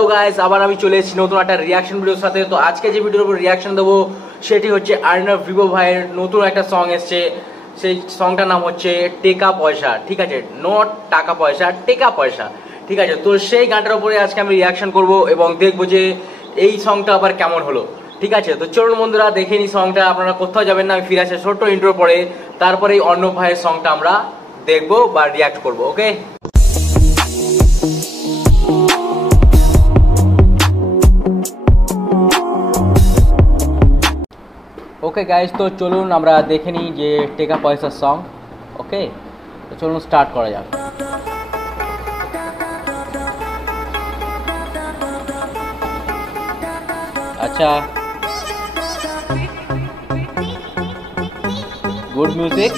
তো গাইস আবার আমি চলে এসেছি নতুন একটা রিয়াকশন ভিডিওর সাথে। তো আজকে যে ভিডিওর উপর রিয়াকশন দেবো সেটি হচ্ছে আর্নাব ভিভো ভাইয়ের নতুন একটা সং এসছে। সেই সংটার নাম হচ্ছে টেকা পয়সা, ঠিক আছে, নট টাকা পয়সা, টেকা পয়সা, ঠিক আছে। তো সেই গানটার উপরে আজকে আমি রিয়াকশন করব এবং দেখবো যে এই সংটা আবার কেমন হলো, ঠিক আছে। তো চলুন বন্ধুরা দেখে নি সংটা, আপনারা কোথাও যাবেন না, আমি ফিরে আসে ছোট্ট ইন্ট্রো পরে তারপরে এই অর্ণব ভাইয়ের সংটা আমরা দেখবো বা রিয়াক্ট করবো। ওকে ওকে গাইজ, তো চলুন আমরা দেখে নিই যে টেকা পয়সার সং। ওকে তো চলুন স্টার্ট করা যাক। আচ্ছা, গুড মিউজিক,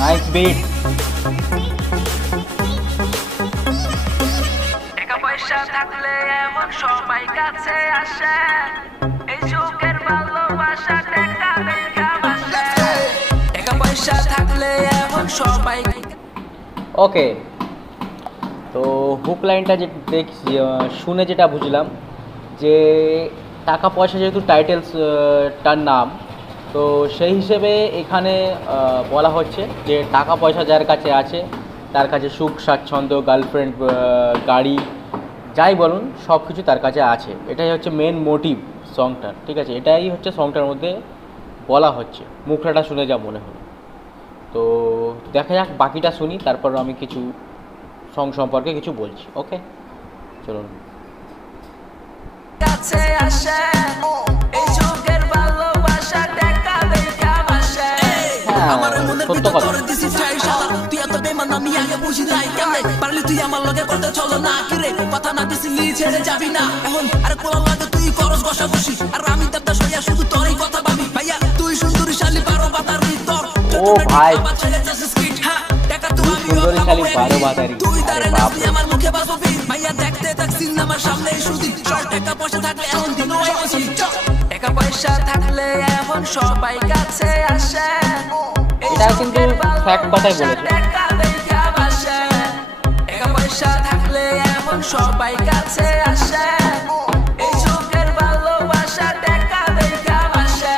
নাইস বিট। পয়সা থাকলে এমন সবাই কাছে আসে, এই যুগের ভালোবাসা টাকা দেখা বাসে। টাকা পয়সা থাকলে এমন সবাই। ওকে, তো হুক লাইনটা যে দেখছি শুনে যেটা বুঝলাম যে টাকা পয়সা যেহেতু টাইটেলসটার নাম, তো সেই হিসেবে এখানে বলা হচ্ছে যে টাকা পয়সা যার কাছে আছে তার কাছে সুখ স্বাচ্ছন্দ্য, গার্লফ্রেন্ড, গাড়ি, যাই বলুন সব কিছু তার কাছে আছে। এটাই হচ্ছে মেন মোটিভ সংটার, ঠিক আছে। এটাই হচ্ছে সংটার মধ্যে বলা হচ্ছে, মুখটা শুনে যা মনে হলো। তো দেখা যাক, বাকিটা শুনি, তারপর আমি কিছু সং সম্পর্কে কিছু বলছি। ওকে চলুন। সত্য কথা, ও ভাই সুন্দরীশালী 12 বাতারি, টাকা পয়সা থাকলে এমন সবাই কাছে আসে। এটা কিন্তু ফ্যাক্ট কথাই বলেছে। টাকা পয়সা থাকলে এমন সবাই কাছে আসে, এই যুগের ভালোবাসা টাকা দেখা বাসে।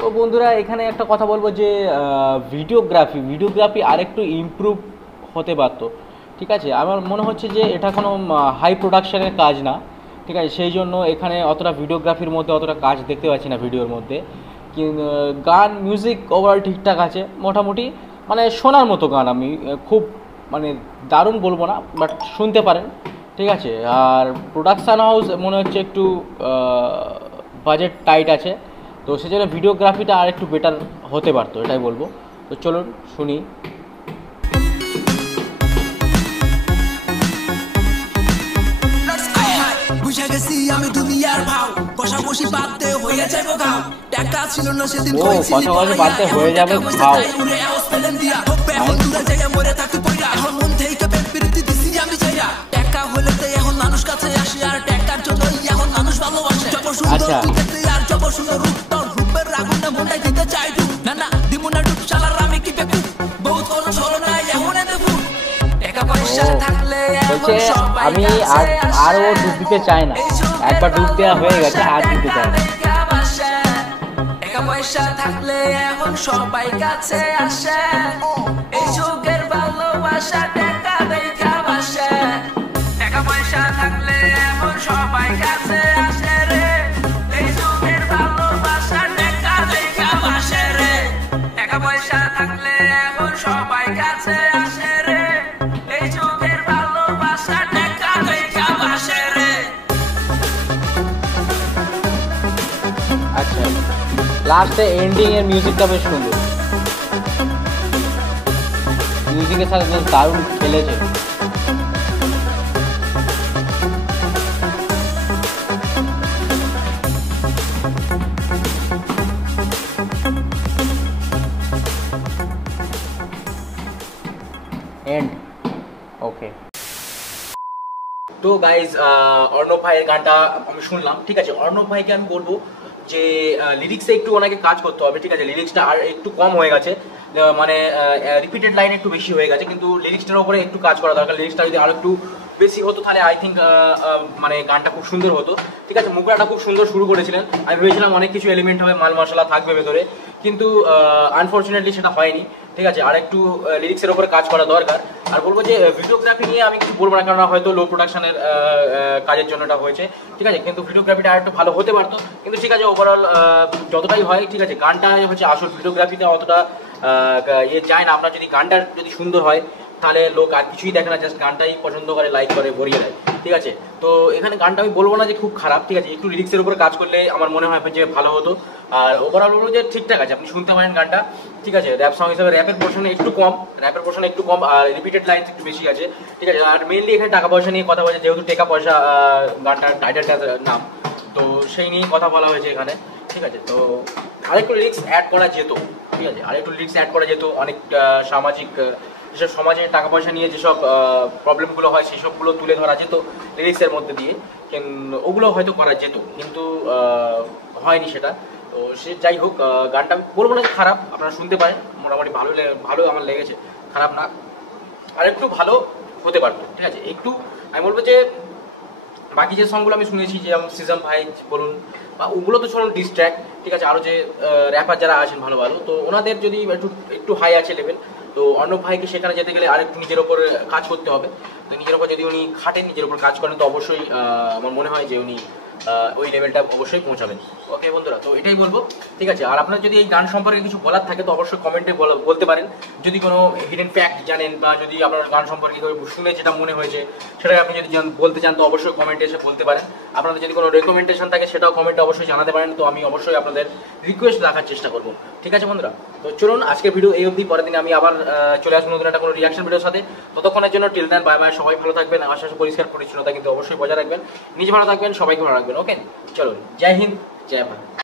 তো বন্ধুরা এখানে একটা কথা বলবো যে ভিডিওগ্রাফি আরেকটু ইমপ্রুভ হতে পারতো, ঠিক আছে। আমার মনে হচ্ছে যে এটা কোনো হাই প্রোডাকশনের কাজ না, ঠিক আছে। সেই জন্য এখানে অতটা ভিডিওগ্রাফির মধ্যে অতটা কাজ দেখতে পাচ্ছি না ভিডিওর মধ্যে। গান মিউজিক ওভারঅল ঠিকঠাক আছে মোটামুটি, মানে শোনার মতো গান। আমি খুব মানে দারুণ বলবো না, বাট শুনতে পারেন, ঠিক আছে। আর প্রোডাকশান হাউস মনে হচ্ছে একটু বাজেট টাইট আছে, তো সেজন্য ভিডিওগ্রাফিটা আর একটু বেটার হতে পারতো, এটাই বলবো। তো চলুন শুনি। আমি দুনিয়ার ভাও কষাকষি বাদতে হয়ে যাবো গাও, টাকা ছিল না সেদিন কষাকষি বাদতে হয়ে যাবে ভাও। এখন দূরে জায়গা মরে থাকতে পড়া, এখন মন থেকে বিরতি দিছি আমি চাইরা। টাকা হলে তো এখন মানুষ কাছে আসে, আর টাকার জন্য এখন মানুষ ভালোবাসে। আচ্ছা, আর যত সুন্দর রূপ তোর রূপের আগুনে মনটাই দিতে চাই টু না না দিমু না টুক শালার আমি কি বেকু বহুত কোন ছলো না এখন এত ফুল। টাকা পয়সা থাকলে বলছে আমি আরও ডুব দিতে চাই না, একবার ডুব দেওয়া হয়ে গেছে, আর দিতে চাই না। টাকা পয়সা থাকলে এখন সবাই কাছে আসে, এই যুগের ভালোবাসা টাকা দেখা বাসে। টাকা পয়সা থাকলে এখন সবাই কাছে আসে রে, এই যুগের ভালোবাসা টাকা দেখা বাসে রে। টাকা পয়সা থাকলে এখন সবাই কাছে আসে রে, এই যুগের ভালোবাসা টাকা দেখা বাসে রে। আচ্ছা, লাস্টে এন্ডিং এর মিউজিকটা বেশ সুন্দর, মিউজিকের সাথে দারুণ খেলেছে। এন্ড ওকে। তো গাইজ অর্ণব ভাইয়ের গানটা আমি শুনলাম, ঠিক আছে। অর্ণব ভাইকে আমি বলবো যে লিরিক্সে একটু ওনাকে কাজ করতে হবে, ঠিক আছে, লিরিক্সটা আর একটু কম হয়ে গেছে, মানে রিপিটেড লাইন একটু বেশি হয়ে গেছে, কিন্তু লিরিক্সটার উপরে একটু কাজ করা দরকার। লিরিক্সটা যদি আরো একটু বেশি হতো তাহলে আই থিঙ্ক মানে গানটা খুব সুন্দর হতো, ঠিক আছে। মুখরাটা খুব সুন্দর শুরু করেছিলেন, আমি ভেবেছিলাম অনেক কিছু এলিমেন্ট হবে, মাল মশলা থাকবে ভেতরে, কিন্তু আনফর্চুনেটলি সেটা হয়নি, ঠিক আছে। আর একটু লিরিক্সের উপরে কাজ করা দরকার। আর বলবো যে ভিডিওগ্রাফি নিয়ে আমি কিছু বলবো না, কারণ হয়তো লো প্রোডাকশনের কাজের জন্য এটা হয়েছে, ঠিক আছে, কিন্তু ভিডিওগ্রাফিটা আর একটু ভালো হতে পারতো, কিন্তু ঠিক আছে, ওভারঅল যতটাই হয় ঠিক আছে। গানটা হচ্ছে আসল, ভিডিওগ্রাফিতে অতটা যায় না। আপনার যদি গানটা যদি সুন্দর হয় তাহলে লোক আর কিছুই দেখে না, জাস্ট গানটাই পছন্দ করে, লাইক করে, ভরিয়ে দেয়, ঠিক আছে। তো এখানে গানটা আমি বলবো না যে খুব খারাপ, ঠিক আছে, একটু লিরিক্সের উপরে কাজ করলে আমার মনে হয় যে ভালো হতো। আর ওভারঅল বলবো যে ঠিকঠাক আছে, আপনি শুনতে পারেন গানটা, ঠিক আছে। র্যাপ সং হিসাবে র্যাপের পোর্শনে একটু কম, আর রিপিটেড লাইন একটু বেশি আছে, ঠিক আছে। আর মেইনলি এখানে টাকা পয়সা নিয়ে কথা বলছে, যেহেতু টাকা পয়সা গানটার টাইটেলটার নাম, তো সেই নিয়েই কথা বলা হয়েছে এখানে, ঠিক আছে। তো আরেকটু লিরিক্স অ্যাড করা যেত, ঠিক আছে, আরেকটু লিরিক্স অ্যাড করা যেত। অনেক সামাজিক, যেসব সমাজে টাকা পয়সা নিয়ে যেসব প্রবলেমগুলো হয় সেই সবগুলো তুলে ধরা যেত লিরিক্সের মধ্যে দিয়ে, ওগুলো হয়তো করা যেত, কিন্তু হয়নি সেটা। তো সে যাই হোক, গানটা বলবো না যে খারাপ, আপনারা শুনতে পারেন, মোটামুটি ভালো আমার লেগেছে, খারাপ না। আর একটু ভালো হতে পারতো, ঠিক আছে। একটু আমি বলবো যে বাকি যে সংগুলো আমি শুনেছি, যেমন সিজম ভাই বলুন, বা ওগুলো তো শুনুন ডিস্ট্র্যাক্ট, ঠিক আছে। আরও যে র্যাপার যারা আছেন ভালো ভালো, তো ওনাদের যদি একটু হাই আছে লেভেল, তো অর্ণব ভাইকে সেখানে যেতে গেলে আরেকটু নিজের ওপর কাজ করতে হবে। তো নিজের ওপর যদি উনি খাটেন, নিজের ওপর কাজ করেন, তো অবশ্যই আমার মনে হয় যে উনি ওই লেভেলটা অবশ্যই পৌঁছাবেন। ওকে বন্ধুরা, তো এটাই বলবো, ঠিক আছে। আর আপনার যদি এই গান সম্পর্কে কিছু বলার থাকে তো অবশ্যই কমেন্টে বলতে পারেন। যদি কোনো হিডেন ফ্যাক্ট জানেন, বা যদি আপনার গান সম্পর্কে শুনে যেটা মনে হয়েছে সেটা আপনি যদি বলতে চান, তো অবশ্যই কমেন্টে এসে বলতে পারেন। আপনাদের যদি কোনো রেকমেন্ডেশন থাকে সেটাও কমেন্টে অবশ্যই জানাতে পারেন, তো আমি অবশ্যই আপনাদের রিকোয়েস্ট রাখার চেষ্টা করবো, ঠিক আছে বন্ধুরা। তো চলুন আজকে ভিডিও এই অবধি, পরের দিনে আমি আবার চলে আসবো নতুন একটা কোনো রিয়াকশন ভিডিওর সাথে। ততক্ষণের জন্য টিল দেন, বাই বাই, সবাই ভালো থাকবেন, আশেপাশে পরিষ্কার পরিচ্ছন্নতা কিন্তু অবশ্যই বজায় রাখবেন, নিজে ভালো থাকবেন, সবাইকে ভালো রাখবেন। ওকে, চলুন, জয় হিন্দ, জয় ভারত।